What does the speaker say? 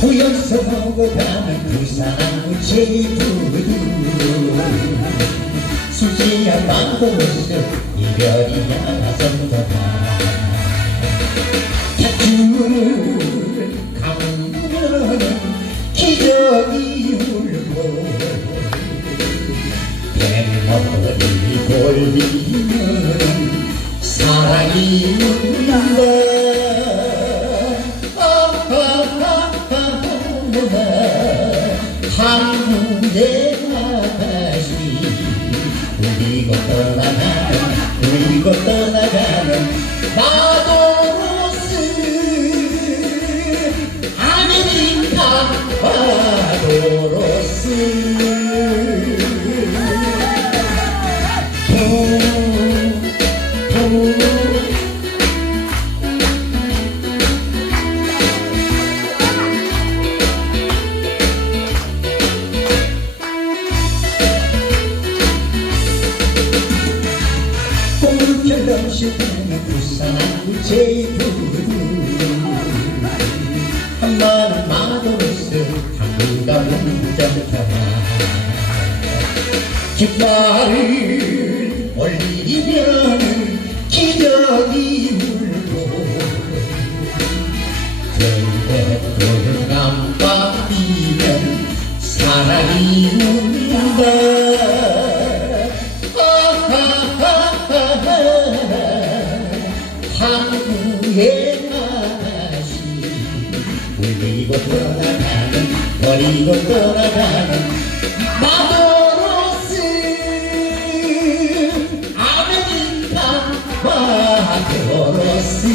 후연서 보고 가는 두 사람의 제주도 수지한 망고에서 이별이 나선다 자주를 감으면 기적이 울고 대머리 돌리면 사랑이 울다 아가씨 우리고 떠나가는 우리고 떠나가는 마도로스 아메리카 마도로스 도, 도. 실패는 불쌍한 제부두 한마는 마도로스 당분간 운전타마 깃발을 올리면 기적이 울고 등대 깜빡이면 사랑이 운다 아가씨 울리고 떠나가는 버리고 떠나가는 마도로스 아메리카 마도로스